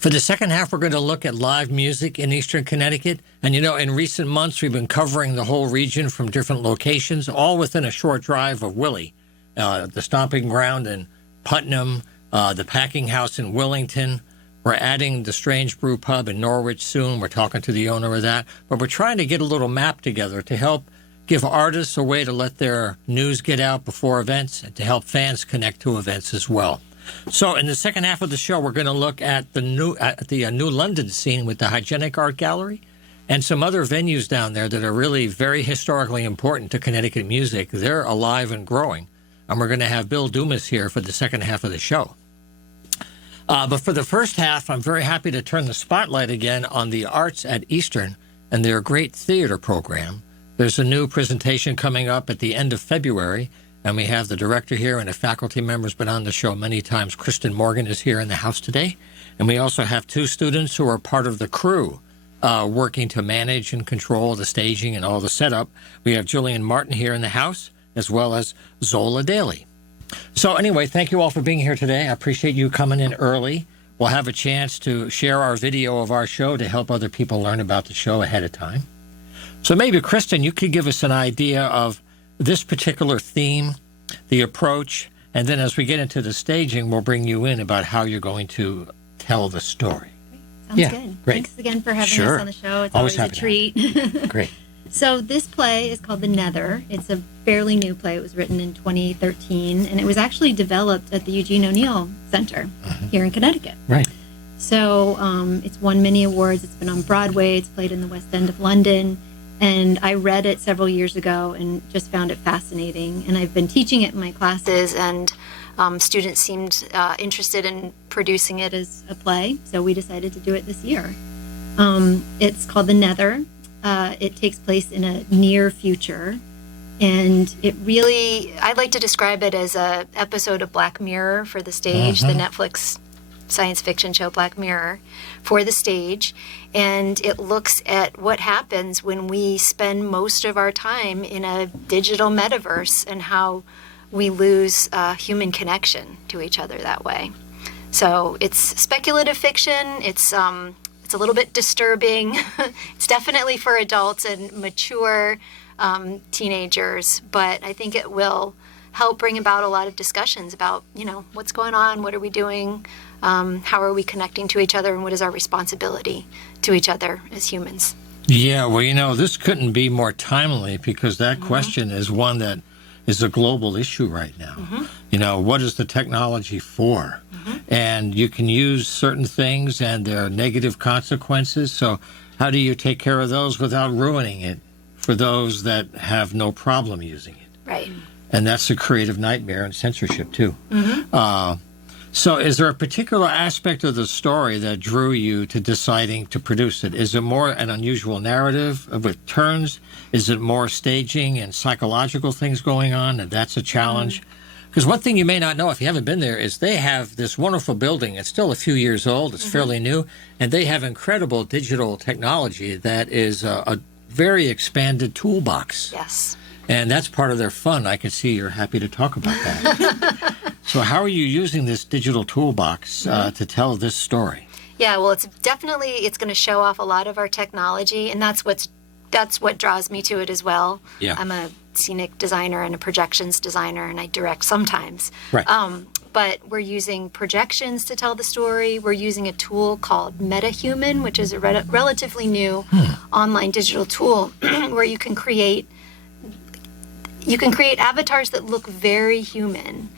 For the second half, we're going to look at live music in Eastern Connecticut. And, in recent months, we've been covering the whole region from different locations, all within a short drive of Willie, the stomping ground in Putnam, the Packing House in Willington. We're adding the Strange Brew Pub in Norwich soon. We're talking to the owner of that. But we're trying to get a little map together to help give artists a way to let their news get out before events and to help fans connect to events as well. So in the second half of the show, we're going to look at the New London scene with the Hygienic Art Gallery and some other venues down there that are really very historically important to Connecticut music. They're alive and growing. And we're going to have Bill Dumas here for the second half of the show. But for the first half, I'm very happy to turn the spotlight again on the arts at Eastern and their great theater program. There's a new presentation coming up at the end of February. And we have the director here and a faculty member who's been on the show many times. Kristen Morgan is here in the house today. And we also have two students who are part of the crew working to manage and control the staging and all the setup. We have Julian Martin here in the house, as well as Zola Daly. So anyway, thank you all for being here today. I appreciate you coming in early. We'll have a chance to share our video of our show to help other people learn about the show ahead of time. So maybe, Kristen, you could give us an idea of this particular theme, the approach, and then as we get into the staging, we'll bring you in about how you're going to tell the story. Sounds good. Great. Thanks again for having us on the show. It's always a treat. Great. So this play is called The Nether. It's a fairly new play. It was written in 2013, and it was actually developed at the Eugene O'Neill Center here in Connecticut. Right. So it's won many awards. It's been on Broadway. It's played in the West End of London. And I read it several years ago and just found it fascinating. And I've been teaching it in my classes, and students seemed interested in producing it as a play. So we decided to do it this year. It's called The Nether. It takes place in a near future. And it really, I like to describe it as an episode of Black Mirror for the stage, the Netflix science fiction show Black Mirror for the stage. And it looks at what happens when we spend most of our time in a digital metaverse and how we lose human connection to each other that way. So it's speculative fiction. It's a little bit disturbing. It's definitely for adults and mature teenagers, but I think it will help bring about a lot of discussions about, what's going on, what are we doing, how are we connecting to each other, and what is our responsibility to each other as humans. Yeah, well, this couldn't be more timely because that question is one that is a global issue right now. What is the technology for? And you can use certain things and there are negative consequences. So how do you take care of those without ruining it for those that have no problem using it? Right. And that's a creative nightmare and censorship, too. So is there a particular aspect of the story that drew you to deciding to produce it? Is it more an unusual narrative with turns? Is it more staging and psychological things going on, and that's a challenge? Because one thing you may not know if you haven't been there is they have this wonderful building. It's still a few years old. It's fairly new. And they have incredible digital technology that is a very expanded toolbox. Yes. And that's part of their fun. I can see you're happy to talk about that. So how are you using this digital toolbox to tell this story? Yeah, well, it's going to show off a lot of our technology, and that's what draws me to it as well. Yeah. I'm a scenic designer and a projections designer, and I direct sometimes. Right. But we're using projections to tell the story. We're using a tool called MetaHuman, which is a relatively new online digital tool where you can create avatars that look very human.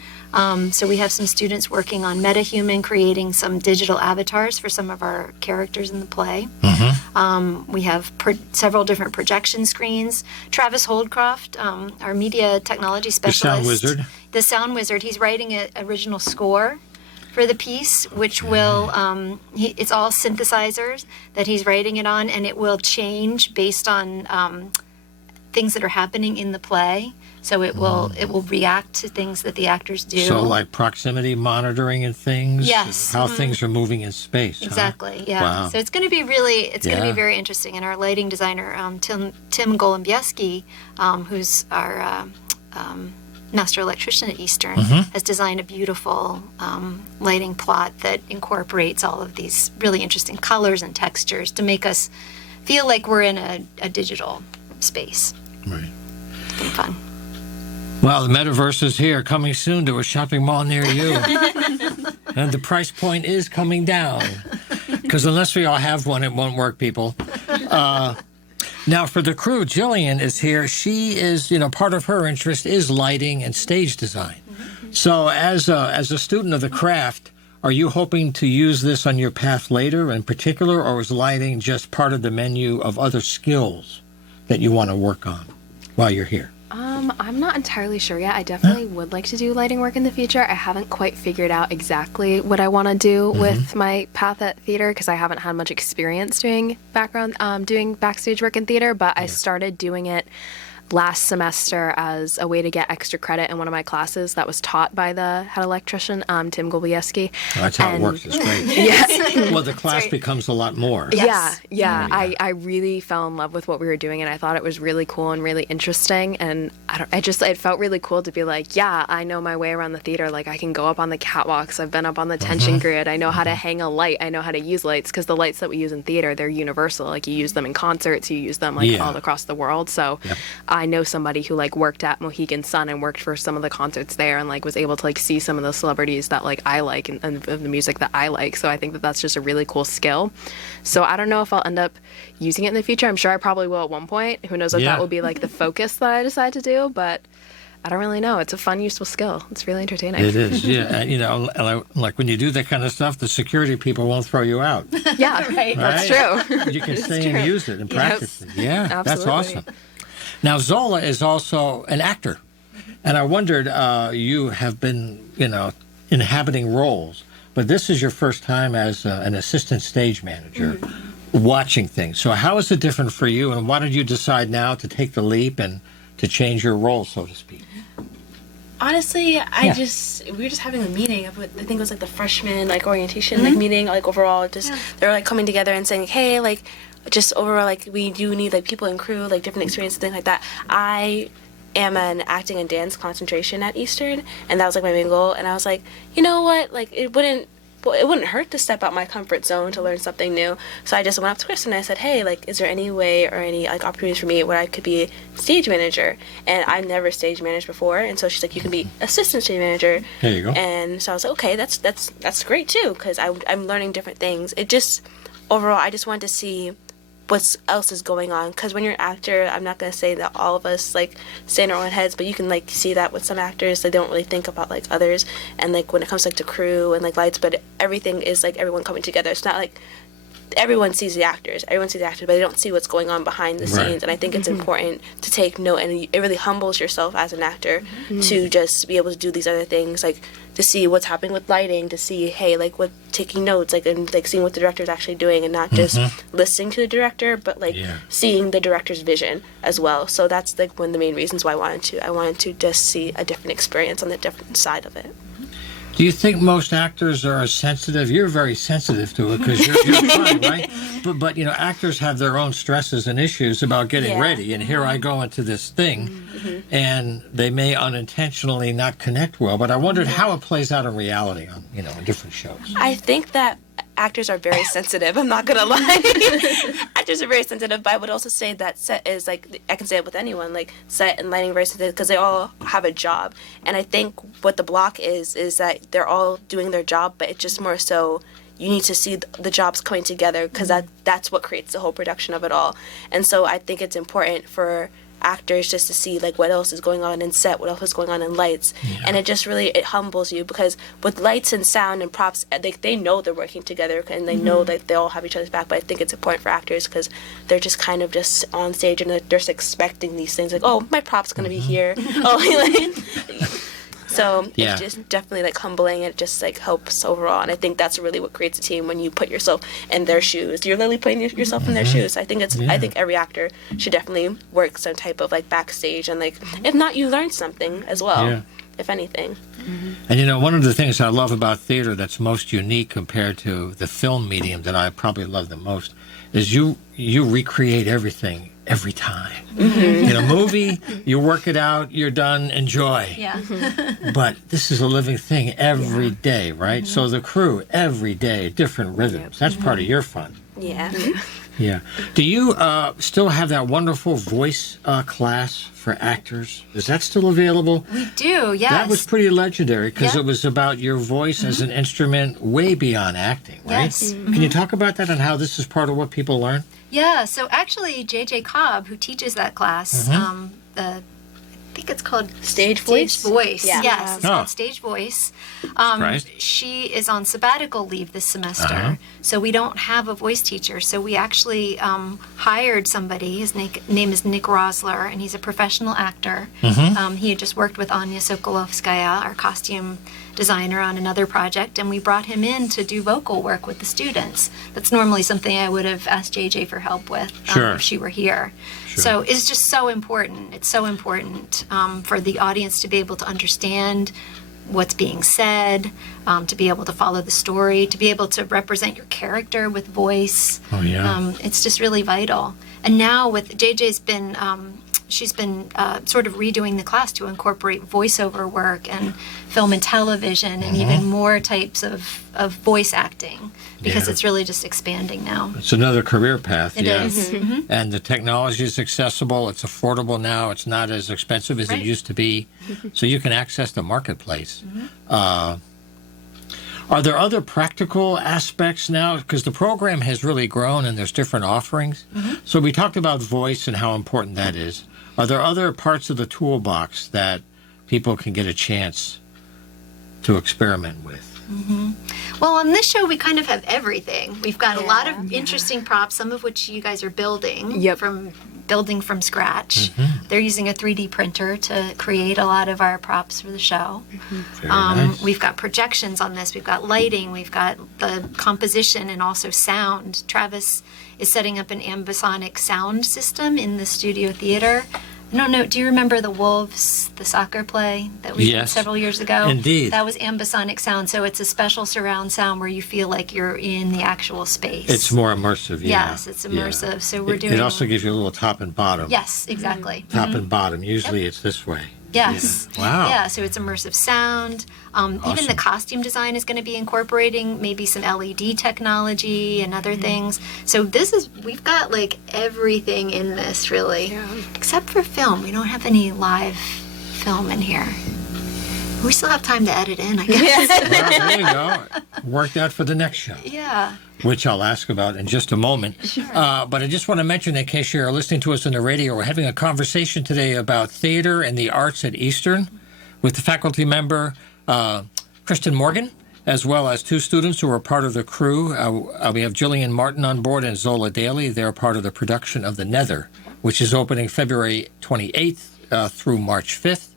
So we have some students working on MetaHuman, creating some digital avatars for some of our characters in the play. We have several different projection screens. Travis Holdcroft, our media technology specialist. The sound wizard. He's writing an original score for the piece, which will, it's all synthesizers that he's writing it on, and it will change based on things that are happening in the play. So it will react to things that the actors do. So like proximity monitoring and things? Yes. How things are moving in space. Exactly, yeah. Wow. So it's going to be going to be very interesting. And our lighting designer, Tim Golombieski, who's our master electrician at Eastern, has designed a beautiful lighting plot that incorporates all of these really interesting colors and textures to make us feel like we're in a digital space. Right. It's been fun. Well, the metaverse is here, coming soon to a shopping mall near you. And the price point is coming down. Because unless we all have one, it won't work, people. Now, for the crew, Jillian is here. She is, part of her interest is lighting and stage design. So as a student of the craft, are you hoping to use this on your path later in particular, or is lighting just part of the menu of other skills that you want to work on while you're here? I'm not entirely sure yet. I definitely would like to do lighting work in the future. I haven't quite figured out exactly what I want to do with my path at theater because I haven't had much experience doing backstage work in theater, but I started doing it last semester as a way to get extra credit in one of my classes that was taught by the head electrician, Tim Golubieski. That's how it works. It's great. Yeah. Well, the class becomes a lot more. Yes. Yeah. I really fell in love with what we were doing, and I thought it was really cool and really interesting. And it felt really cool to be like, yeah, I know my way around the theater. Like, I can go up on the catwalks. I've been up on the tension grid. I know how to hang a light. I know how to use lights because the lights that we use in theater, they're universal. Like, you use them in concerts. You use them all across the world. So I know somebody who worked at Mohegan Sun and worked for some of the concerts there and was able to see some of the celebrities that I like and the music that I like. So I think that that's just a really cool skill. So I don't know if I'll end up using it in the future. I'm sure I probably will at one point. Who knows if that will be the focus that I decide to do, but I don't really know. It's a fun, useful skill. It's really entertaining. It is, yeah. Like when you do that kind of stuff, the security people won't throw you out. Yeah, right. That's true. You can stay and use it and practice it. Yeah, absolutely. That's awesome. Now, Zola is also an actor, and I wondered, you have been, inhabiting roles, but this is your first time as an assistant stage manager watching things. So how is it different for you, and why did you decide now to take the leap and to change your role, so to speak? Honestly, we were just having a meeting. I think it was the freshman orientation meeting. Overall, they were coming together and saying, hey, just overall, we do need people in crew, different experiences, things like that. I am an acting and dance concentration at Eastern, and that was my main goal. And I was like, you know what, it wouldn't hurt to step out my comfort zone to learn something new. So I just went up to Kristen and I said, hey, is there any way or any opportunities for me where I could be stage manager? And I've never stage managed before, and so she's like, you can be assistant stage manager. There you go. And so I was like, okay, that's great too, because I'm learning different things. It just overall, I just wanted to see what else is going on, because when you're an actor, I'm not going to say that all of us stay in our own heads, but you can see that with some actors, they don't really think about others, and when it comes to crew and lights, but everything is everyone coming together. It's not everyone sees the actors, but they don't see what's going on behind the scenes. And I think it's important to take note, and it really humbles yourself as an actor to just be able to do these other things, to see what's happening with lighting, to see, hey, what taking notes, and seeing what the director is actually doing, and not just listening to the director, but seeing the director's vision as well. So that's one of the main reasons why I wanted to just see a different experience on the different side of it. Do you think most actors are sensitive? You're very sensitive to it because you're fine, right? But actors have their own stresses and issues about getting ready. And here I go into this thing, and they may unintentionally not connect well. But I wondered how it plays out in reality on in different shows. I think that actors are very sensitive. I'm not gonna lie. Actors are very sensitive, but I would also say that set is I can say it with anyone, set and lighting are very sensitive because they all have a job. And I think what the block is that they're all doing their job, but it's just more so you need to see the jobs coming together, because that's what creates the whole production of it all. And so I think it's important for actors just to see what else is going on in set, what else is going on in lights, and it just really it humbles you, because with lights and sound and props, they know they're working together and they know that they all have each other's back. But I think it's important for actors because they're just kind of just on stage and they're just expecting these things, oh, my prop's gonna be here. So it's just definitely humbling. It just helps overall, and I think that's really what creates a team when you put yourself in their shoes. You're literally putting yourself in their shoes. I think I think every actor should definitely work some type of backstage, and if not, you learn something as well, if anything. And one of the things I love about theater that's most unique compared to the film medium that I probably love the most is you you recreate everything every time. In a movie, you work it out, you're done, enjoy. Yeah. But this is a living thing every day, right? So the crew, every day, different rhythms. That's part of your fun. Yeah. Yeah. Do you still have that wonderful voice class for actors? Is that still available? We do, yes. That was pretty legendary because Yep. it was about your voice as an instrument way beyond acting, right? Yes. Can you talk about that and how this is part of what people learn? Yeah, so actually, JJ Cobb, who teaches that class, I think it's called Stage Voice? Yeah. Yes, it's Oh. called Stage Voice. Surprised. She is on sabbatical leave this semester, so we don't have a voice teacher. So we actually hired somebody. His name is Nick Rosler, and he's a professional actor. He had just worked with Anya Sokolovskaya, our costume designer, on another project, and we brought him in to do vocal work with the students. That's normally something I would have asked JJ for help with Sure. if she were here. Sure. So it's just so important. It's so important for the audience to be able to understand what's being said, to be able to follow the story, to be able to represent your character with voice. Oh, yeah. It's just really vital. And now with JJ's been, she's been sort of redoing the class to incorporate voiceover work and film and television and even more types of voice acting because Yeah. it's really just expanding now. It's another career path, It yeah. is. And the technology is accessible. It's affordable now. It's not as expensive as it Right. used to be. So you can access the marketplace. Are there other practical aspects now? Because the program has really grown and there's different offerings. So we talked about voice and how important that is. Are there other parts of the toolbox that people can get a chance to experiment with? Well, on this show, we kind of have everything. We've got a lot of interesting props, some of which you guys are building Yep. from building from scratch. They're using a 3D printer to create a lot of our props for the show. Very nice. We've got projections on this. We've got lighting. We've got the composition and also sound. Travis is setting up an ambisonic sound system in the studio theater. I don't know. Do you remember the Wolves, the soccer play that we did Yes. several years ago? Indeed. That was ambisonic sound. So it's a special surround sound where you feel like you're in the actual space. It's more immersive, yeah. Yes, it's Yeah. immersive. So we're It doing. also gives you a little top and bottom. Yes, exactly. Top and bottom. Usually it's this way. Yes. Yeah. Wow. Yeah, so it's immersive sound. Even Awesome. the costume design is going to be incorporating maybe some LED technology and other things. So we've got like everything in this really, except for film. We don't have any live film in here. We still have time to edit in, I guess. Well, there you go. Worked out for the next show, Yeah. which I'll ask about in just a moment. But I just want to mention, in case you're listening to us on the radio, we're having a conversation today about theater and the arts at Eastern with the faculty member, Kristen Morgan, as well as two students who are part of the crew. We have Jillian Martin on board and Zola Daly. They're part of the production of The Nether, which is opening February 28th through March 5th.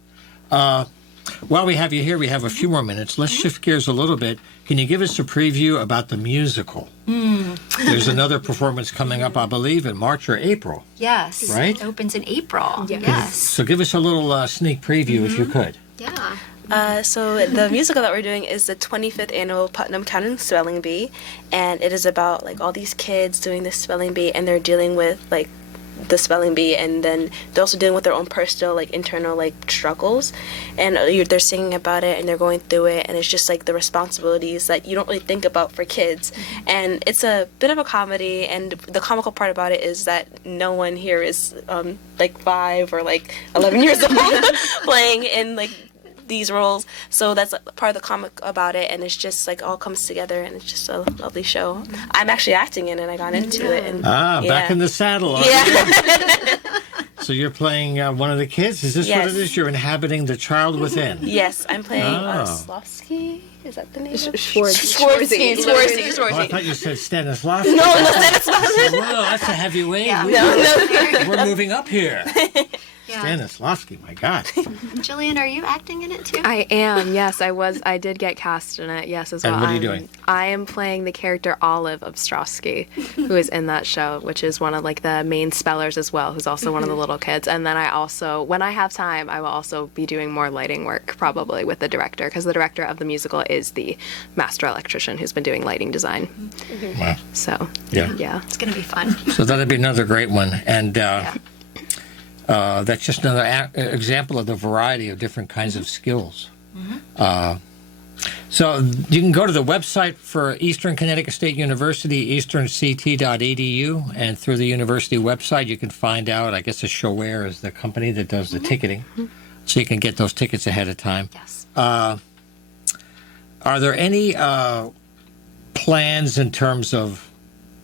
While we have you here, we have a few more minutes. Let's shift gears a little bit. Can you give us a preview about the musical? There's another performance coming up, I believe, in March or April. Yes. Right? It opens in April. Yes. Yes. So give us a little sneak preview if you could. Yeah. So the musical that we're doing is the 25th annual Putnam County Spelling Bee, and it is about like all these kids doing this spelling bee, and they're dealing with like the spelling bee, and then they're also dealing with their own personal like internal like struggles, and they're singing about it and they're going through it, and it's just like the responsibilities that you don't really think about for kids. And it's a bit of a comedy, and the comical part about it is that no one here is like 5 or like 11 years old playing in like these roles, so that's part of the comic about it, and it's just like all comes together, and it's just a lovely show. I'm actually acting in it, and I got into it, and Back in the saddle. yeah. So you're playing one of the kids? Is this what Yes. it is? You're inhabiting the child within? Yes, I'm playing Oh. Slavsky. Is that the name? Schwarzy. Oh, I thought you said Stanislavski. No, Stanislavski. Whoa, that's a heavyweight. Yeah. We're moving up here. Stanislavski, my God. Jillian, are you acting in it too? I am, yes, I did get cast in it, yes, as well. And what are you doing? I am playing the character Olive Ostrowski, who is in that show, which is one of like the main spellers as well, who's also one of the little kids. And then I also, when I have time, I will also be doing more lighting work probably with the director, because the director of the musical is the master electrician who's been doing lighting design. Wow. So, Yeah. It's going to be fun. So that'd be another great one. And that's just another example of the variety of different kinds of skills. So you can go to the website for Eastern Connecticut State University, easternct.edu, and through the university website you can find out, I guess Showware is the company that does the ticketing, so you can get those tickets ahead of time. Yes. Are there any plans in terms of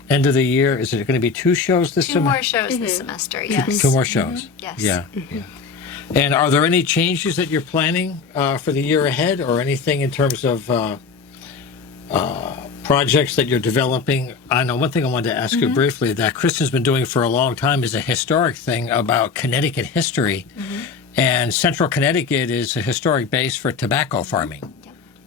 end of the year? Is it going to be 2 shows this Two semester? more shows this semester, yes. 2 more shows? Yes. Yeah. And are there any changes that you're planning for the year ahead, or anything in terms of projects that you're developing? I know one thing I wanted to ask you briefly that Kristen's been doing for a long time is a historic thing about Connecticut history. And Central Connecticut is a historic base for tobacco farming.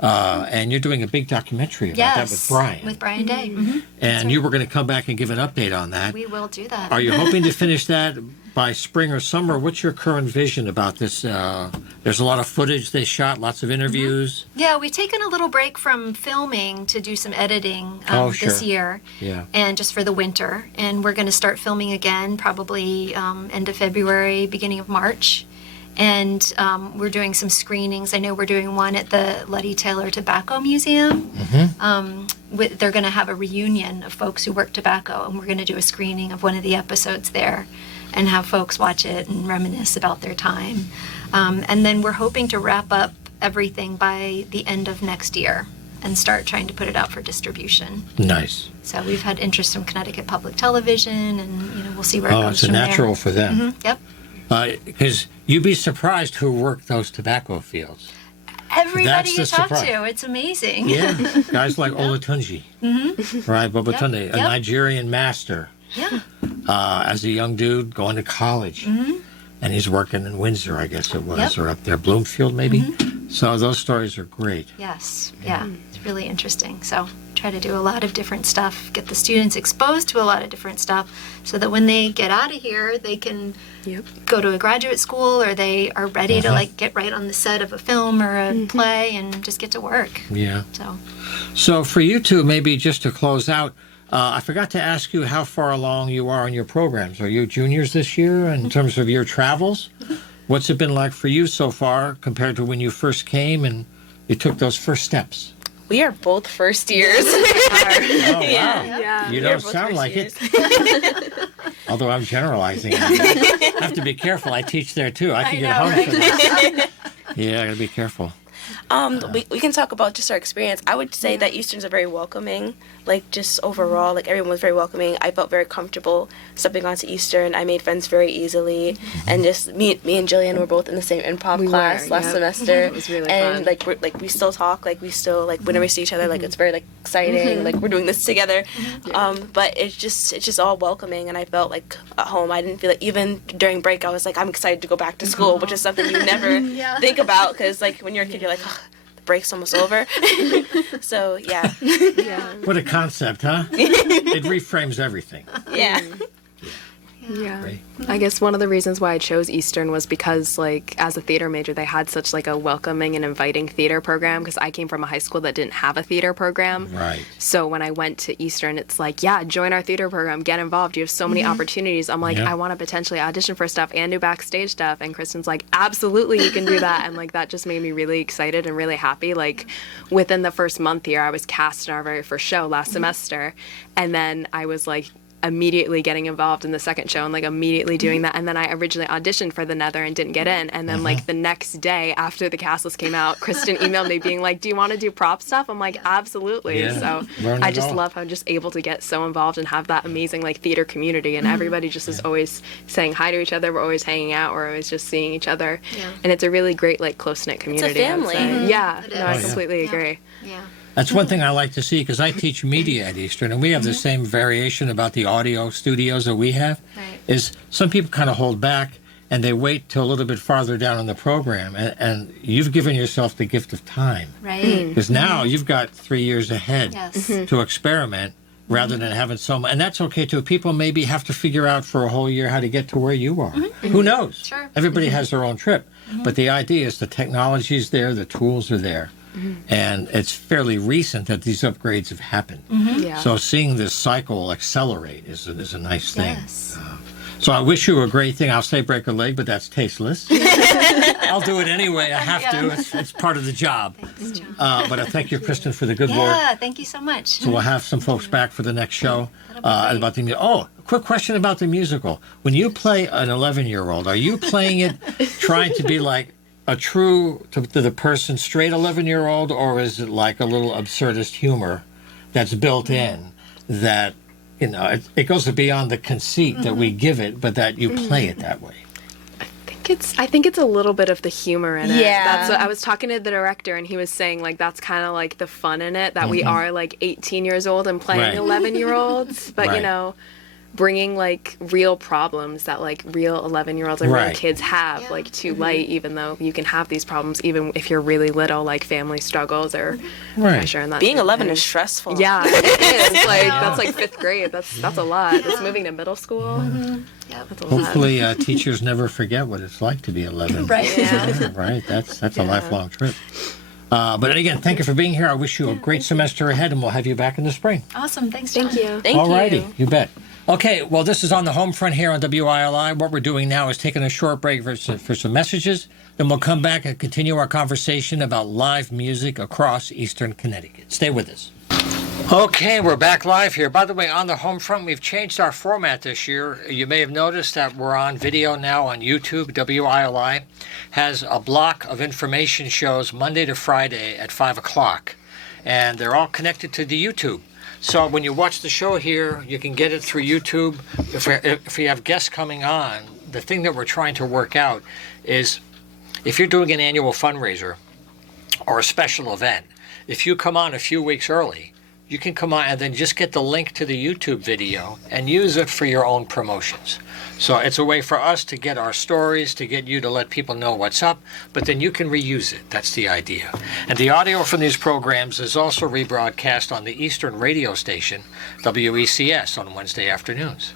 And you're doing a big documentary about that with Brian. With Brian Day. And you were going to come back and give an update on that. We will do that. Are you hoping to finish that by spring or summer? What's your current vision about this? There's a lot of footage they shot, lots of interviews. Yeah, we've taken a little break from filming to do some editing this year. Yeah. And just for the winter. And we're going to start filming again probably end of February, beginning of March. And we're doing some screenings. I know we're doing one at the Letty Taylor Tobacco Museum. They're going to have a reunion of folks who work tobacco, and we're going to do a screening of one of the episodes there and have folks watch it and reminisce about their time. And then we're hoping to wrap up everything by the end of next year and start trying to put it out for distribution. Nice. So we've had interest from Connecticut Public Television, and we'll see where it goes it's a from natural there. for them. Yep. Because you'd be surprised who worked those tobacco fields. Everybody That's you the talk surprise. to, it's amazing. Yeah, guys like Olatunji, right? Babatunde, a Nigerian master. Yeah. As a young dude going to college. And he's working in Windsor, I guess it was, or up there, Bloomfield maybe. So those stories are great. Yes. Yeah. It's really interesting. So try to do a lot of different stuff, get the students exposed to a lot of different stuff so that when they get out of here, they can go to a graduate school, or they are ready to like get right on the set of a film or a play and just get to work. Yeah. So for you two, maybe just to close out, I forgot to ask you how far along you are in your programs. Are you juniors this year in terms of your travels? What's it been like for you so far compared to when you first came and you took those first steps? We are both first years. Oh, wow. Yeah. You We are don't both sound first like years. it. Although I'm generalizing. I have to be careful. I teach there too. I can get hung for that. Yeah, I got to be careful. We can talk about just our experience. I would say that Easterns are very welcoming. Like, just overall, like, everyone was very welcoming. I felt very comfortable stepping onto Eastern. I made friends very easily. And just me and Jillian were both in the same improv class last semester. It was really and fun. we still talk. Like, we still, like, whenever we see each other, like, it's very, like, exciting. Like, we're doing this together. But it's just all welcoming, and I felt like at home. I didn't feel like, even during break, I was like, I'm excited to go back to school, which is something you never think about, because, like, when you're a kid, you're like, oh, the break's almost over. So, yeah. What a concept, huh? It reframes everything. Yeah. Yeah. Great. I guess one of the reasons why I chose Eastern was because, like, as a theater major, they had such, like, a welcoming and inviting theater program, because I came from a high school that didn't have a theater program. Right. So when I went to Eastern, it's like, yeah, join our theater program, get involved. You have so many opportunities. I'm like, Yeah. I want to potentially audition for stuff and do backstage stuff. And Kristen's like, absolutely, you can do that. And, like, that just made me really excited and really happy. Like, within the first month here, I was cast in our very first show last semester. And then I was, like, immediately getting involved in the second show and like immediately doing that. And then I originally auditioned for the Nether and didn't get in. And then like the next day after the cast list came out, Kristen emailed me being like, do you want to do prop stuff? I'm like, absolutely. Yeah. So Learn I it just all. love how I'm just able to get so involved and have that amazing like theater community, and everybody just is always saying hi to each other. We're always hanging out. We're always just seeing each other. Yeah. And it's a really great like close-knit community. I would family. say. Yeah. It No, I is. completely Yeah. agree. yeah. That's one thing I like to see, because I teach media at Eastern, and we have the same variation about the audio studios that we have. Right. Is some people kind of hold back, and they wait till a little bit farther down in the program. And you've given yourself the gift of time. Right. Because now you've got 3 years ahead Yes. to experiment rather than having so much. And that's okay, too. People maybe have to figure out for a whole year how to get to where you are. Who knows? Sure. Everybody has their own trip. But the idea is the technology's there, the tools are there. And it's fairly recent that these upgrades have happened. Yeah. So seeing this cycle accelerate is a nice thing. Yes. So I wish you a great thing. I'll say break a leg, but that's tasteless. I'll do it anyway. I have to. It's part of the job. Thanks, John. But I thank you, Kristen, for the good work. Yeah, thank you so much. So we'll have some folks back for the next show That'll be great. about the music. Oh, a quick question about the musical. When you play an 11-year-old, are you playing it trying to be like a true to the person straight 11-year-old, or is it like a little absurdist humor that's built in that, you know, it goes beyond the conceit that we give it, but that you play it that way? I think it's a little bit of the humor in it. Yeah. That's what I was talking to the director, and he was saying like that's kind of like the fun in it, that we are like 18 years old and playing Right. 11-year-olds, but Right. you know, bringing like real problems that like real 11-year-olds and Right. real kids have like to light, even though you can have these problems even if you're really little, like family struggles or Right. pressure and that. Being sort of 11 thing. is stressful. Yeah, it is. Like that's like 5th grade. That's a lot. That's moving to middle school. That's a lot. Hopefully, teachers never forget what it's like to be 11. Right. Yeah. Right. That's a lifelong trip. But again, thank you for being here. I wish you a great semester ahead, and we'll have you back in the spring. Awesome. Thanks, John. Thank you. Thank Alrighty, you. you bet. Okay, well, this is on the home front here on WILI. What we're doing now is taking a short break for some messages. Then we'll come back and continue our conversation about live music across Eastern Connecticut. Stay with us. Okay, we're back live here. By the way, on the home front, we've changed our format this year. You may have noticed that we're on video now on YouTube. WILI has a block of information shows Monday to Friday at 5 o'clock, and they're all connected to the YouTube. So when you watch the show here, you can get it through YouTube. If we have guests coming on, the thing that we're trying to work out is if you're doing an annual fundraiser or a special event, if you come on a few weeks early, you can come on and then just get the link to the YouTube video and use it for your own promotions. So it's a way for us to get our stories, to get you to let people know what's up, but then you can reuse it. That's the idea. And the audio from these programs is also rebroadcast on the Eastern radio station, WECS, on Wednesday afternoons.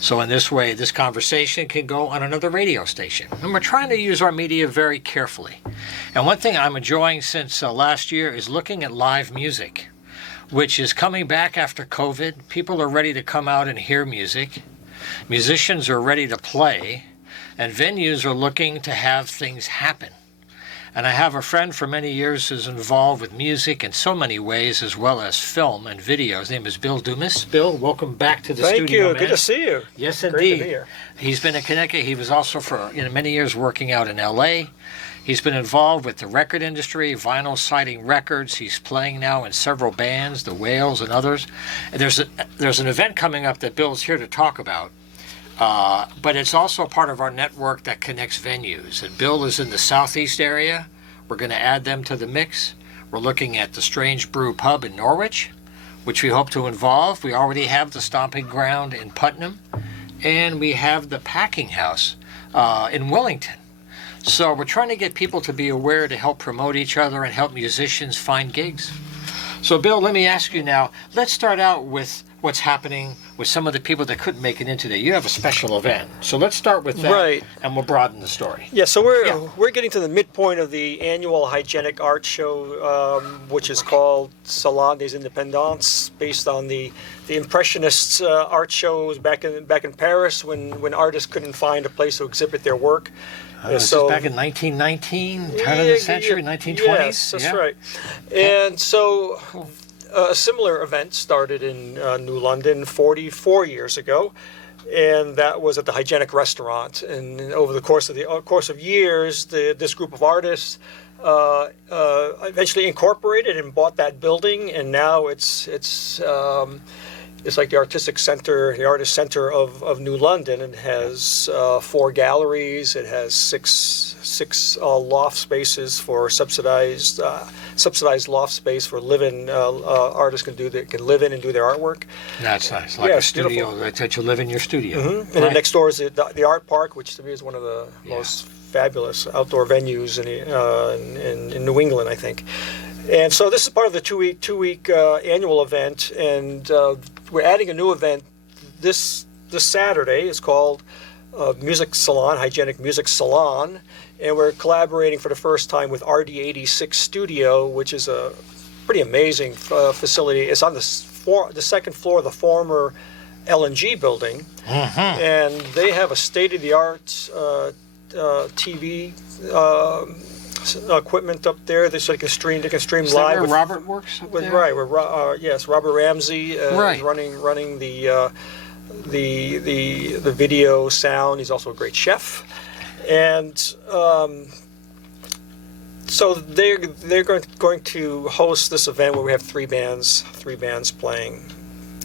So in this way, this conversation can go on another radio station. And we're trying to use our media very carefully. And one thing I'm enjoying since last year is looking at live music, which is coming back after COVID. People are ready to come out and hear music. Musicians are ready to play, and venues are looking to have things happen. And I have a friend for many years who's involved with music in so many ways, as well as film and video. His name is Bill Dumas. Bill, welcome back to the studio. Thank you. man. Good to see you. Yes, Great indeed. to be here. He's been in Connecticut. He was also for many years working out in L.A. He's been involved with the record industry, vinyl siding records. He's playing now in several bands, the Whales and others. And there's an event coming up that Bill's here to talk about. But it's also part of our network that connects venues. And Bill is in the southeast area. We're going to add them to the mix. We're looking at the Strange Brew Pub in Norwich, which we hope to involve. We already have the Stomping Ground in Putnam, and we have the Packing House in Wellington. So we're trying to get people to be aware to help promote each other and help musicians find gigs. So Bill, let me ask you now, let's start out with what's happening with some of the people that couldn't make it in today. You have a special event. So let's start with that, Right. and we'll broaden the story. Yeah, so we're getting to the midpoint of the annual hygienic art show, which is called Salon des Indépendants, based on the Impressionists art shows back in Paris when artists couldn't find a place to exhibit their work. This is back in 1919, turn of the century, 1920s? Yes, that's right. And so a similar event started in New London 44 years ago, and that was at the Hygienic Restaurant. And over the course of years, this group of artists eventually incorporated and bought that building, and now it's like the artistic center, the artist center of New London. It has 4 galleries. It has six loft spaces for subsidized subsidized loft space for live-in artists can live in and do their artwork. That's nice. Like Yeah, a it's studio. beautiful. That you live in your studio. And then next door is the art park, which to me is one of the most fabulous outdoor venues in New England, I think. And so this is part of the two-week annual event, and we're adding a new event this Saturday. It's called Music Salon, Hygienic Music Salon, and we're collaborating for the first time with RD86 Studio, which is a pretty amazing facility. It's on the second floor of the former LNG building, and they have a state-of-the-art TV equipment up there. So they can stream Is live. that where Robert works up there? Right, yes, Robert Ramsey is Right. running the video sound. He's also a great chef, and so they're going to host this event where we have three bands playing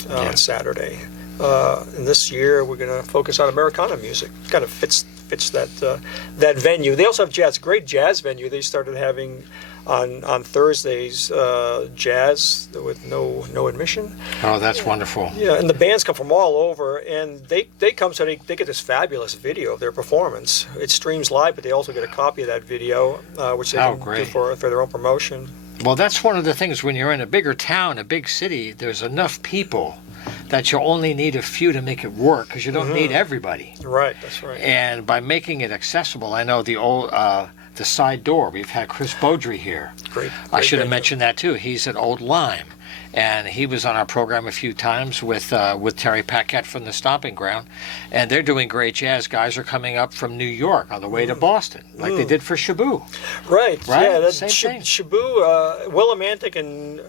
on Saturday. And this year we're going to focus on Americana music. Kind of fits that venue. They also have great jazz venue. They started having on Thursdays jazz with no admission. Oh, that's wonderful. Yeah, and the bands come from all over, and they come so they get this fabulous video of their performance. It streams live, but they also get a copy of that video, which they can do for their own promotion. Well, that's one of the things when you're in a bigger town, a big city, there's enough people that you only need a few to make it work because you don't need everybody. Right, that's right. And by making it accessible, I know the side door, we've had Chris Beaudry here. Great I should have venue. mentioned that too. He's at Old Lyme, and he was on our program a few times with Terry Paquette from the Stomping Ground, and they're doing great jazz. Guys are coming up from New York on the way to Boston, like they did for Shabu. Right. Yeah, that's Same thing. Shabu, Willimantic and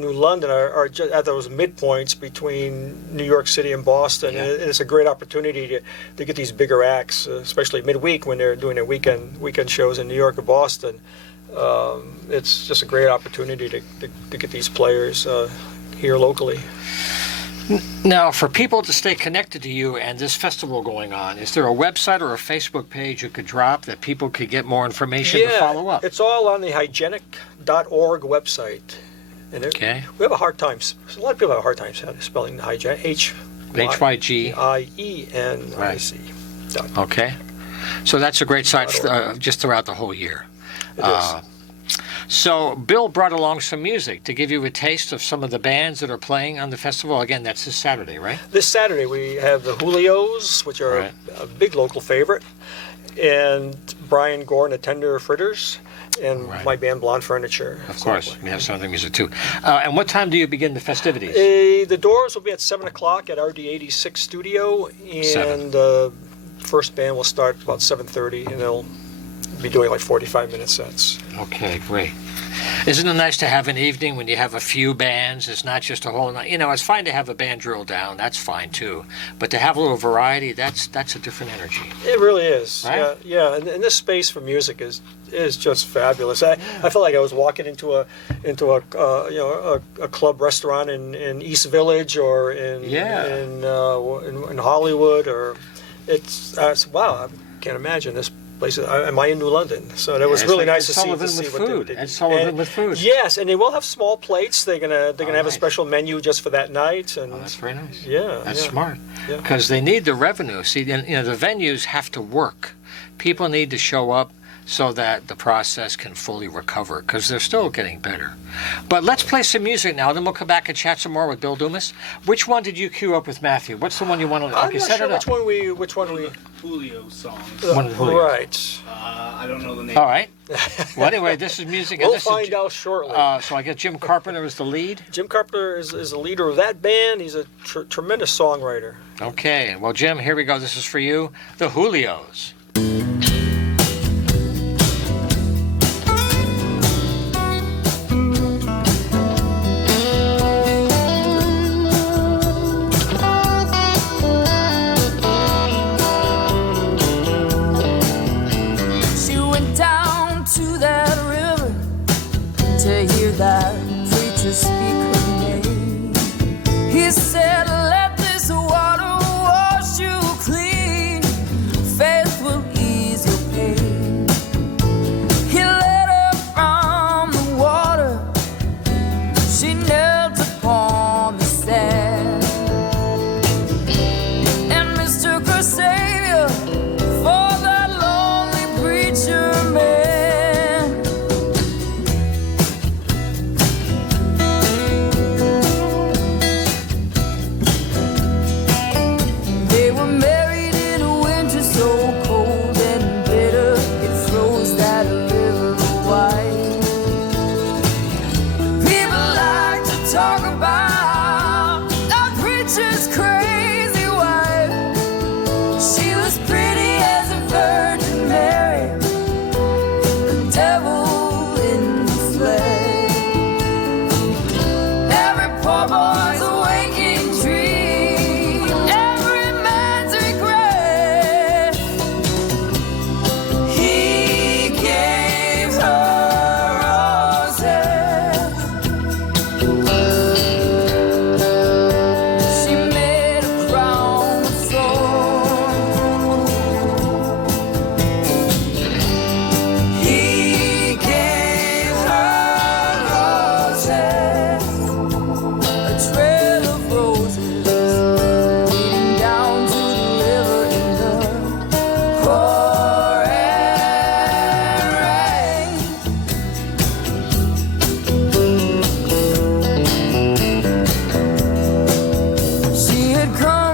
New London are just at those midpoints between New York City and Boston. Yeah. And it's a great opportunity to get these bigger acts, especially midweek when they're doing their weekend shows in New York or Boston. It's just a great opportunity to get these players here locally. Now, for people to stay connected to you and this festival going on, is there a website or a Facebook page you could drop that people could get more information to follow up? It's all on the hygienic.org website. And we have a hard time. A lot of people have a hard time spelling the hygienic. HYGIENIC. Okay. So that's a great site just throughout the whole year. It is. So Bill brought along some music to give you a taste of some of the bands that are playing on the festival. Again, that's this Saturday, right? This Saturday we have the Julios, which are a big local favorite, and Brian Gore and the Tender Fritters, and my band Blonde Furniture. Of course, we have some other music too. And what time do you begin the festivities? The doors will be at 7 o'clock at RD86 Studio, and the first band will start about 7:30, and they'll be doing like 45-minute sets. Okay, great. Isn't it nice to have an evening when you have a few bands? It's not just a whole night. You know, it's fine to have a band drill down. That's fine too. But to have a little variety, that's a different energy. It really is. Right? Yeah. And this space for music is just fabulous. I felt like I was walking into a club restaurant in East Village or in Hollywood, or it's wow. I can't imagine this. Am I in New London? So that was really nice to see what they did. And Sullivan with food. Yes, and they will have small plates. They're gonna have a special menu just for that night. And that's very nice. Yeah, that's smart. Yeah. Because they need the revenue. See, the venues have to work. People need to show up so that the process can fully recover, because they're still getting better. But let's play some music now, then we'll come back and chat some more with Bill Dumas. Which one did you queue up with Matthew? What's the one you want to? I'm not sure which one we. Julio songs. One of Julio's. Right. I don't know the name. All right. Well, anyway, this is music. We'll find out shortly. So I guess Jim Carpenter is the lead. Jim Carpenter is the leader of that band. He's a tremendous songwriter. Okay. Well, Jim, here we go. This is for you, the Julios. That preacher speak her name. He said, let this water wash you clean. Faith will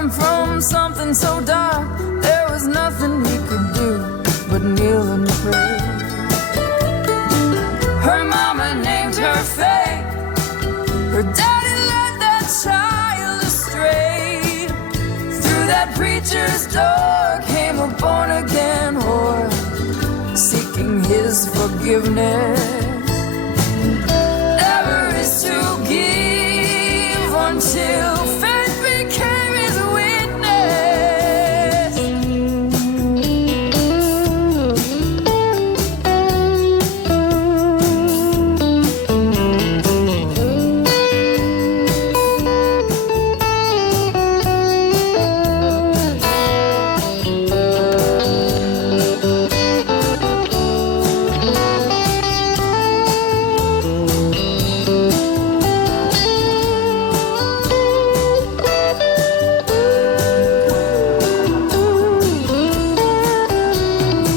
him from something so dark. There was nothing he could do but kneel and pray. Her mama named her Faith. Her daddy led that child astray. Through that preacher's door came a born-again whore, seeking his forgiveness. Never is to give until faith became his witness.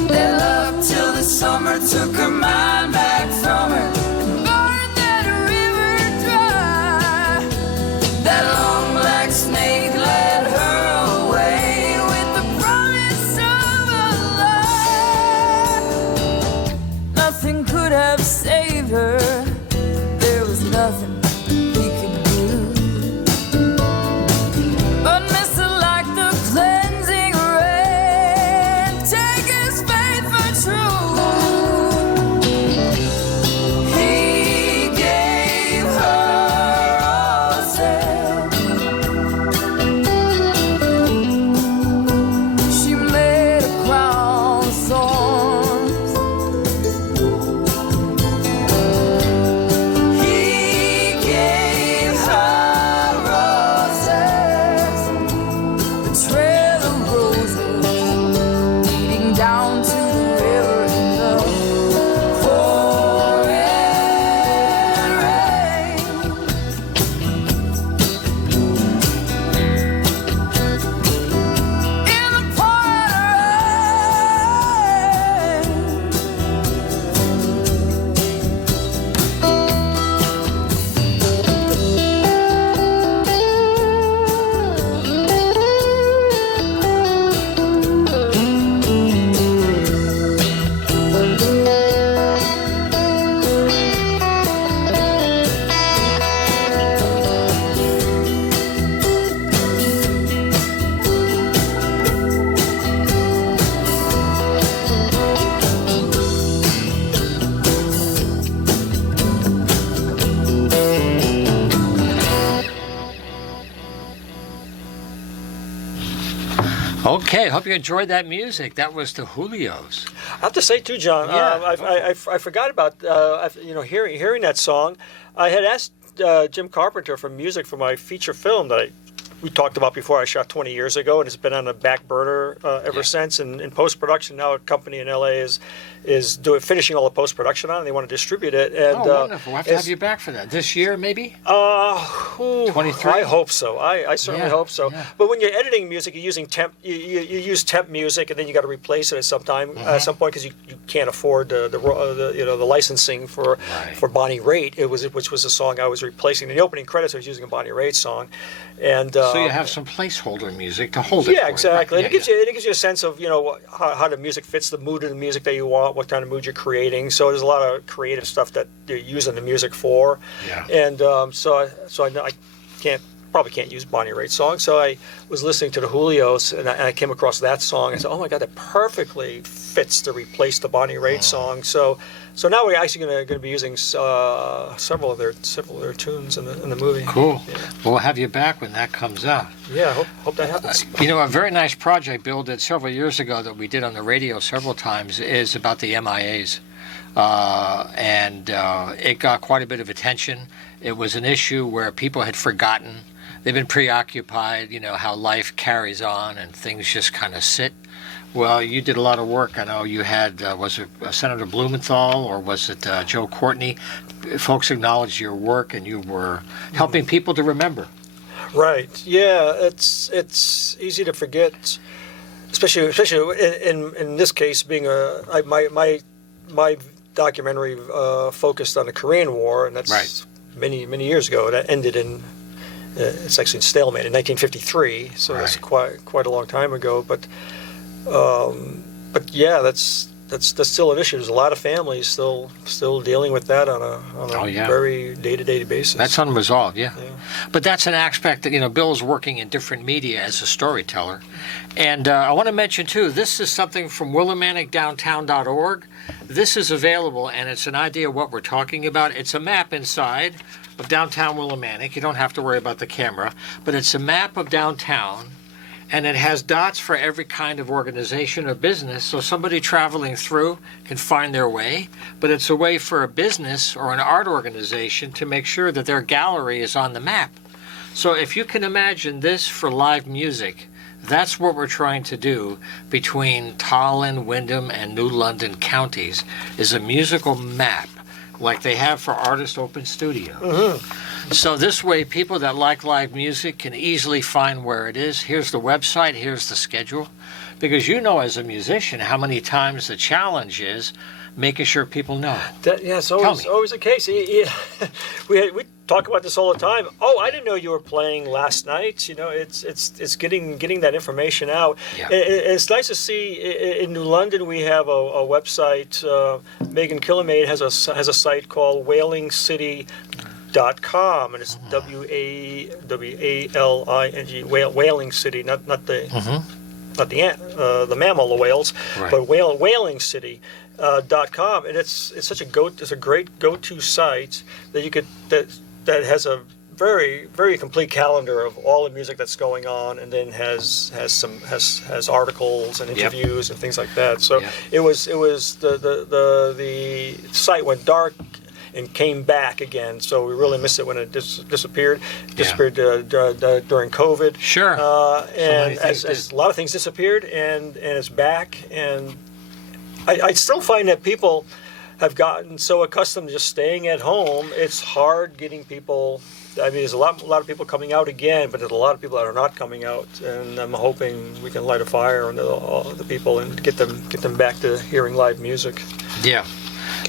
They loved till the summer took her mind back from her and burned that river dry. That long black snake led her away with the promise of a lie. Nothing could have saved her. There was nothing he could do. But Mr. Like the cleansing rain, take his faith for true. He gave her roses. She made a crown of thorns. He gave her roses, the trail of roses leading down to the river in the pouring rain. In the Okay, hope you enjoyed that music. That was the Julios. I have to say too, John. Yeah. I forgot about hearing that song. I had asked Jim Carpenter for music for my feature film that we talked about before. I shot 20 years ago, and it's been on the back burner ever since. And in post production now, a company in LA is finishing all the post production on, and they want to distribute it. And, wonderful! We'll have to have you back for that this year, maybe. 23. I hope so. I certainly hope so. Yeah. But when you're editing music, you're using temp. You use temp music, and then you got to replace it at some point because you can't afford the licensing for Bonnie Raitt. Which was a song I was replacing. In the opening credits, I was using a Bonnie Raitt song, and so you have some placeholder music to hold it. Yeah, for exactly. Right. And it gives you a sense of how the music fits the mood of the music that you want, what kind of mood you're creating. So there's a lot of creative stuff that you're using the music for. Yeah. And so I know I probably can't use Bonnie Raitt's song. So I was listening to the Julios, and I came across that song. I said, "Oh my God, that perfectly fits to replace the Bonnie Raitt song." So now we're actually going to be using several of their tunes in the movie. Cool. Yeah. We'll have you back when that comes out. Yeah, hope that happens. A very nice project Bill did several years ago that we did on the radio several times is about the MIAs. And it got quite a bit of attention. It was an issue where people had forgotten. They've been preoccupied, how life carries on and things just kind of sit. Well, you did a lot of work. I know you had, was it Senator Blumenthal or was it Joe Courtney? Folks acknowledged your work and you were helping people to remember. Right. Yeah, it's easy to forget, especially in this case being my documentary focused on the Korean War, and that's many years ago. That ended in it's actually in stalemate in 1953, so that's quite a long time ago. But yeah, that's still an issue. There's a lot of families still dealing with that on a very day-to-day basis. That's unresolved, yeah. But that's an aspect that, Bill's working in different media as a storyteller. And I want to mention, too, this is something from willimanticdowntown.org. This is available, and it's an idea of what we're talking about. It's a map inside of downtown Willimantic. You don't have to worry about the camera, but it's a map of downtown. And it has dots for every kind of organization or business, so somebody traveling through can find their way. But it's a way for a business or an art organization to make sure that their gallery is on the map. So if you can imagine this for live music, that's what we're trying to do between Tallinn, Wyndham, and New London counties, is a musical map like they have for Artist Open Studio. So this way, people that like live music can easily find where it is. Here's the website, here's the schedule. Because as a musician, how many times the challenge is making sure people know. It's always the case. We talk about this all the time. Oh, I didn't know you were playing last night. It's getting that information out. Yeah. It's nice to see in New London we have a website. Megan Killamade has a site called WhalingCity.com, and it's WALING, Whaling City, not the the mammal, the whales, but Whaling City.com, and it's such a great go-to site that has a very, very complete calendar of all the music that's going on, and then has articles and interviews and things like that. So it was the site went dark and came back again. So we really missed it when it disappeared. Disappeared during COVID. Sure. And as a lot of things disappeared, and it's back. And I still find that people have gotten so accustomed to just staying at home. It's hard getting people. I mean, there's a lot of people coming out again, but there's a lot of people that are not coming out. And I'm hoping we can light a fire under all the people and get them back to hearing live music. Yeah.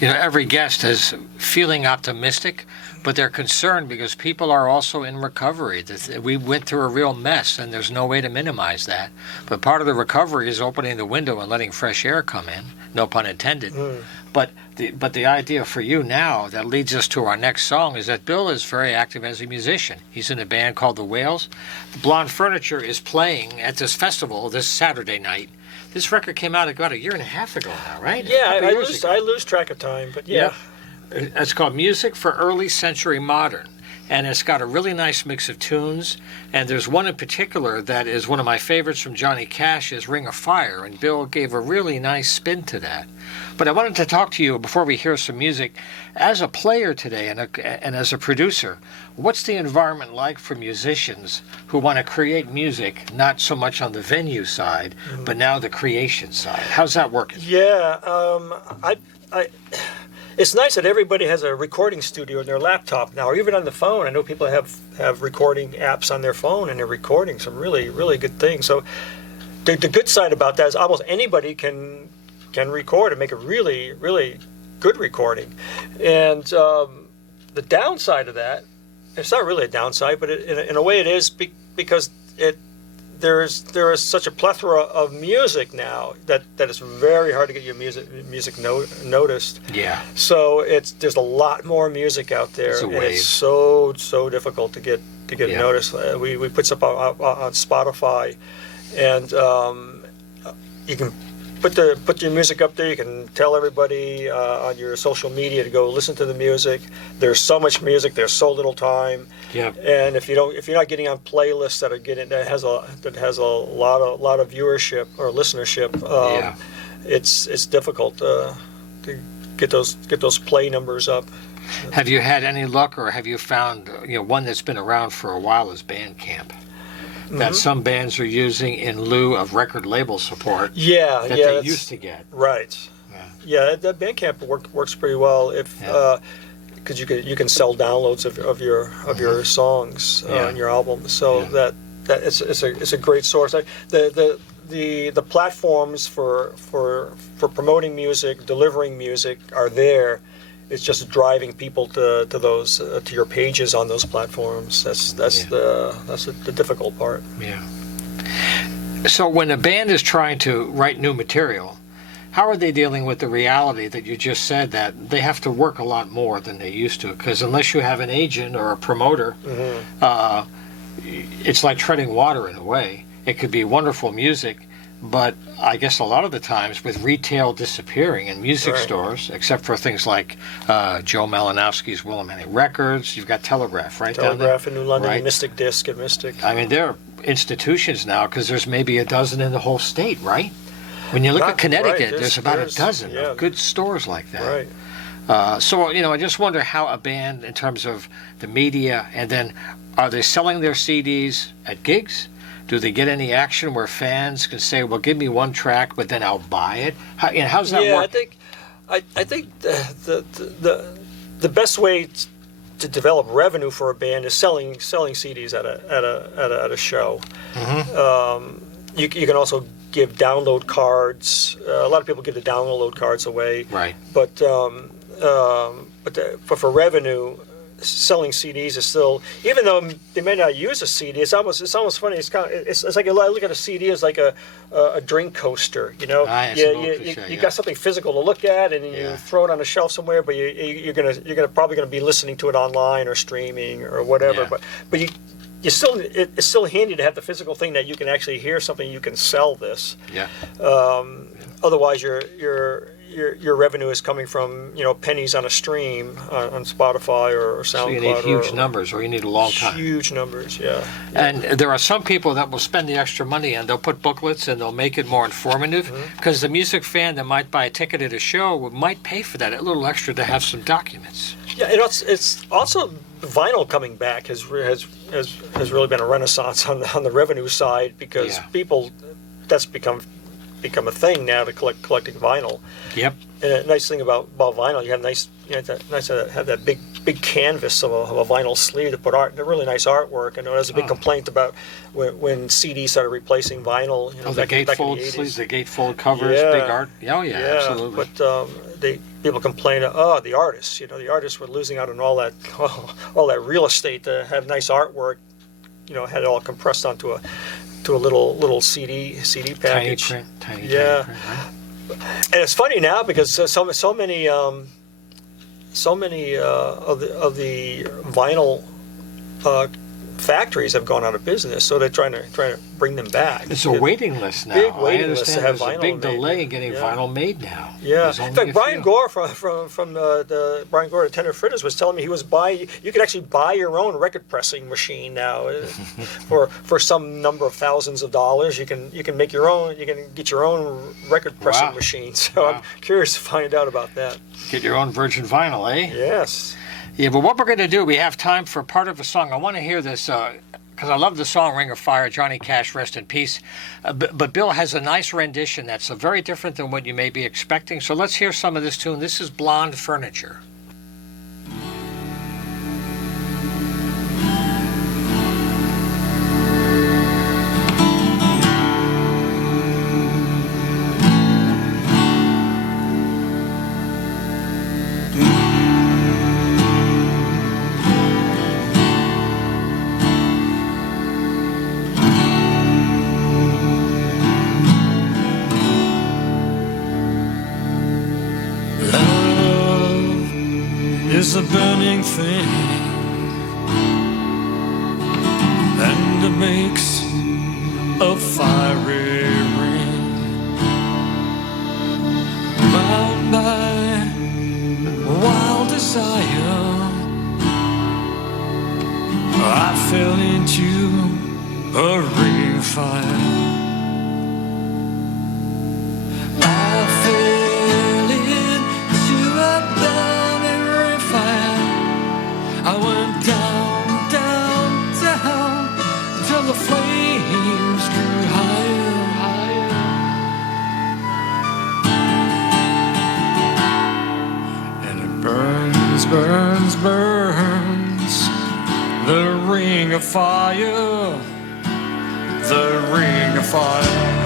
Every guest is feeling optimistic, but they're concerned because people are also in recovery. We went through a real mess, and there's no way to minimize that. But part of the recovery is opening the window and letting fresh air come in, no pun intended. But the idea for you now that leads us to our next song is that Bill is very active as a musician. He's in a band called The Whales. The Blonde Furniture is playing at this festival this Saturday night. This record came out about a year and a half ago now, right? Yeah, I lose track of time, but yeah. It's called Music for Early Century Modern, and it's got a really nice mix of tunes, and there's one in particular that is one of my favorites from Johnny Cash, is Ring of Fire, and Bill gave a really nice spin to that. But I wanted to talk to you before we hear some music. As a player today and as a producer, what's the environment like for musicians who want to create music, not so much on the venue side, but now the creation side? How's that working? Yeah, it's nice that everybody has a recording studio in their laptop now, or even on the phone. I know people have recording apps on their phone, and they're recording some really, really good things. So the good side about that is almost anybody can record and make a really, really good recording. And the downside of that, it's not really a downside, but in a way it is, because there is such a plethora of music now that it's very hard to get your music noticed. Yeah. So there's a lot more music out there, It's a and wave. it's so difficult to get noticed. We put stuff on Spotify, and you can put your music up there. You can tell everybody on your social media to go listen to the music. There's so much music. There's so little time. Yeah. And if you're not getting on playlists that has a lot of viewership or listenership, it's difficult to get those play numbers up. Have you had any luck, or have you found one that's been around for a while is Bandcamp? That some bands are using in lieu of record label support that they used to get. Right. Yeah, that Bandcamp works pretty well because you can sell downloads of your songs on your album. So that it's a great source. The platforms for promoting music, delivering music are there. It's just driving people to those to your pages on those platforms. That's the difficult part. Yeah. So when a band is trying to write new material, how are they dealing with the reality that you just said, that they have to work a lot more than they used to? Because unless you have an agent or a promoter, it's like treading water in a way. It could be wonderful music, but I guess a lot of the times with retail disappearing in music stores, except for things like Joe Malinowski's Willamette Records, you've got Telegraph, right? Telegraph in New London, right? Mystic Disc at Mystic. I mean, there are institutions now, because there's maybe a dozen in the whole state, right? When you look at Connecticut, there's about a dozen of good stores like that. Right. So, I just wonder how a band, in terms of the media, and then are they selling their CDs at gigs? Do they get any action where fans can say, well, give me one track, but then I'll buy it? How's that work? I think the best way to develop revenue for a band is selling CDs at a show. You can also give download cards. A lot of people give the download cards away. Right. But for revenue, selling CDs is still, even though they may not use a CD, it's almost funny. It's like I look at a CD as like a drink coaster. You got something physical to look at, and you throw it on a shelf somewhere. But you're probably gonna be listening to it online or streaming or whatever. Yeah. But it's still handy to have the physical thing that you can actually hear something. You can sell this. Yeah. Otherwise, your revenue is coming from pennies on a stream on Spotify or SoundCloud. So you need huge numbers, or you need a long time. Huge numbers, yeah. And there are some people that will spend the extra money and they'll put booklets and they'll make it more informative, because the music fan that might buy a ticket at a show might pay for that, a little extra, to have some documents. Yeah, it's also vinyl coming back has really been a renaissance on the revenue side, because people, that's become a thing now, to collecting vinyl. Yep. And a nice thing about vinyl, you have nice to have that big canvas of a vinyl sleeve to put really nice artwork. And there was a big complaint about when CDs started replacing vinyl. The gatefold sleeves, the gatefold covers, big art. Oh yeah, absolutely. But people complain, the artists. The artists were losing out on all that real estate to have nice artwork. Had it all compressed onto a little CD package. Tiny print, tiny yeah. print, right? And it's funny now, because so many of the vinyl factories have gone out of business, so they're trying to bring them back. It's a waiting list now. Big waiting list to have there's vinyl a big made. delay in getting vinyl made now. Yeah. There's In only fact, a Brian few. Gore from the Brian Gore at Tender Fritters was telling me you could actually buy your own record pressing machine now for some number of thousands of dollars. You can make your own. You can get your own record pressing machine. So I'm curious to find out about that. Get your own virgin vinyl, eh? Yes. Yeah, but what we're going to do, we have time for part of a song. I want to hear this, because I love the song Ring of Fire, Johnny Cash, rest in peace. But Bill has a nice rendition that's very different than what you may be expecting. So let's hear some of this tune. This is Blonde Furniture. Is a burning thing, and it makes a fiery ring, bound by wild desire. I fell into a ring of fire. I fell into a burning ring of fire. I went down, down, down, until the flames grew higher, higher. And it burns, burns, burns, the ring of fire, the ring of fire.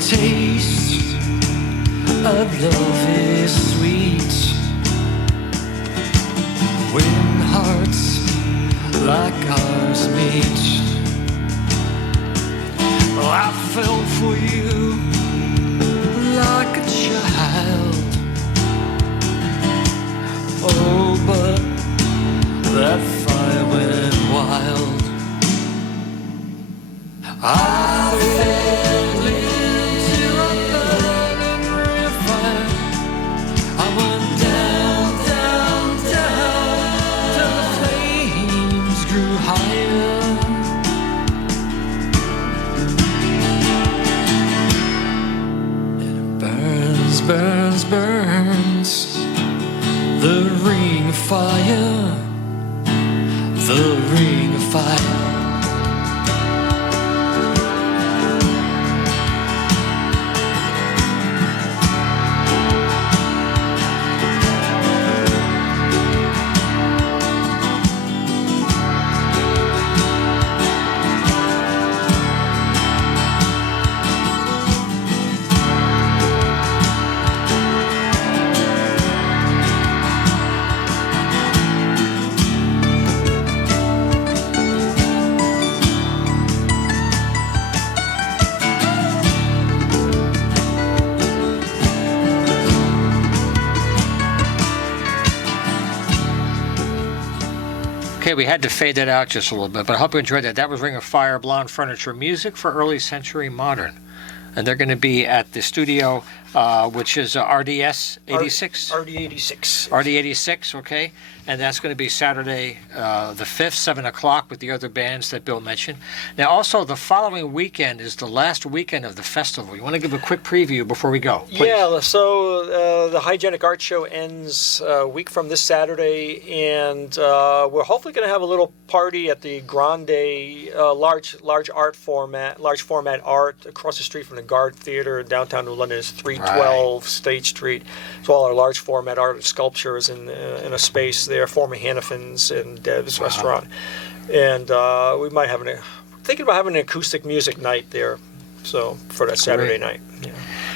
taste of love is sweet when hearts like ours meet. Oh, I fell for you like a child. Oh, but that fire went wild. I fell into a burning river. I went down, down, down till the flames grew higher. And it burns, burns, burns. The ring of fire, the ring of fire. Okay, we had to fade it out just a little bit, but I hope you enjoyed that. That was Ring of Fire, Blonde Furniture, music for early century modern. And they're going to be at the studio, which is RDS 86? RD 86. RD 86, okay. And that's going to be Saturday the 5th, 7 o'clock with the other bands that Bill mentioned. Now, also, the following weekend is the last weekend of the festival. You want to give a quick preview before we go? Please. Yeah, so the Hygienic Art Show ends a week from this Saturday, and we're hopefully going to have a little party at the Grande large format art across the street from the Guard Theater in downtown New London. It's 312 State Street. So all our large format art and sculptures in a space there, former Hannafins and Deb's restaurant, and we might have thinking about having an acoustic music night there. So for that Saturday night. Yeah.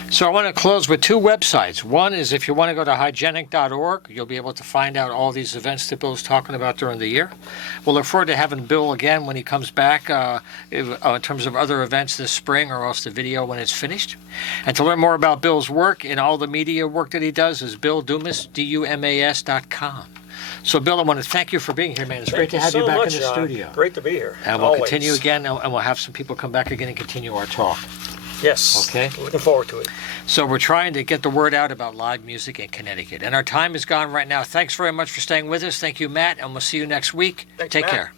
So I want to close with two websites. One is if you want to go to hygienic.org, you'll be able to find out all these events that Bill's talking about during the year. We'll look forward to having Bill again when he comes back in terms of other events this spring, or else the video when it's finished. And to learn more about Bill's work and all the media work that he does is BillDumas, DUMAS.com. So, Bill, I want to thank you for being here, man. It's great to have you back in the studio. Great to be here. And we'll continue again, and we'll have some people come back again and continue our talk. Yes. Okay. Looking forward to it. So we're trying to get the word out about live music in Connecticut. And our time is gone right now. Thanks very much for staying with us. Thank you, Matt, and we'll see you next week. Thanks, Take Matt. care.